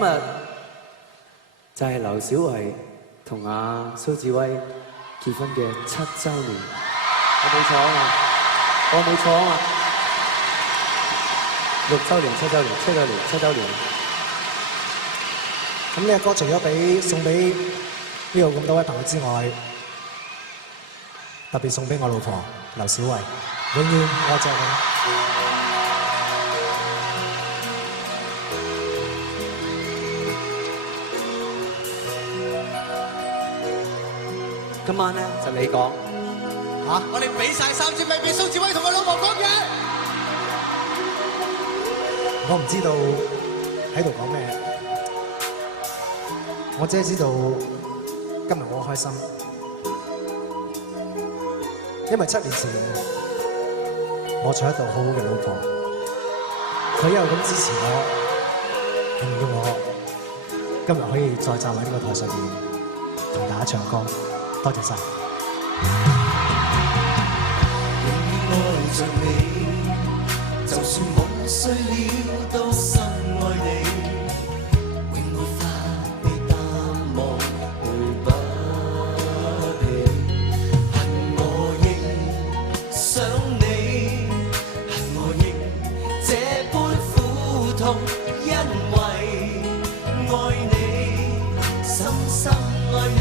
今日就係劉小慧同阿蘇志威結婚嘅7週年，我冇錯啊嘛，我冇錯啊嘛，6週年、7週年、7週年、7週年。咁呢個歌除咗送俾呢度咁多位朋友之外，特別送俾我老婆劉小慧，永遠愛着你。今晚咧就你講嚇，我哋俾曬3支咪俾蘇志威同佢老婆講嘢。我唔知道喺度講咩，我只係知道今日我好開心，因為7年前我娶一道好好嘅老婆，佢又咁支持我，令到我今日可以再站喺呢個台上面同大家唱歌。多謝晒。永遠愛着你，就算夢碎了都深愛你，永沒法被淡忘，對不起。恨我應想你，恨我應這般苦痛，因為愛你，深深愛你。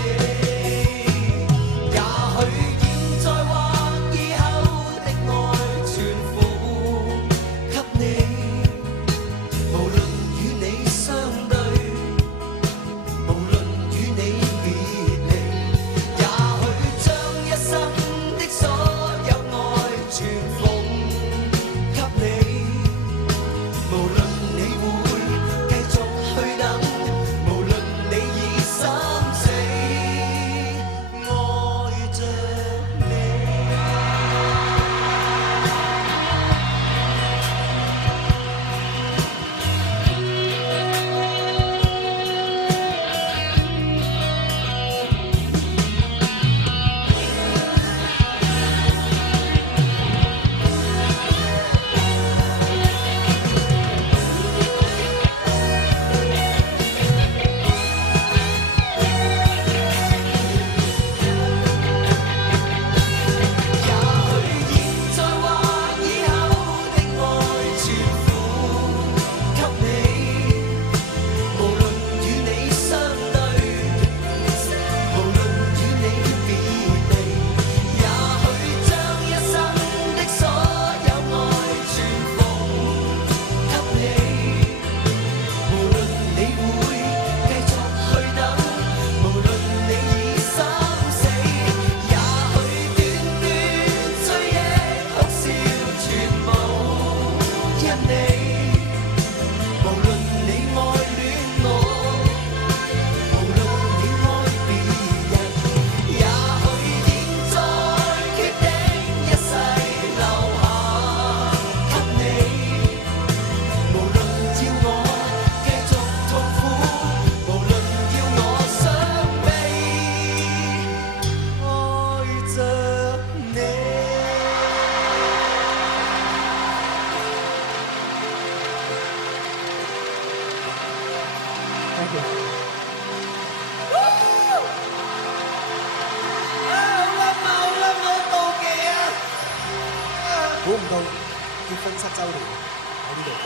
估唔到結婚7週年喺呢度做。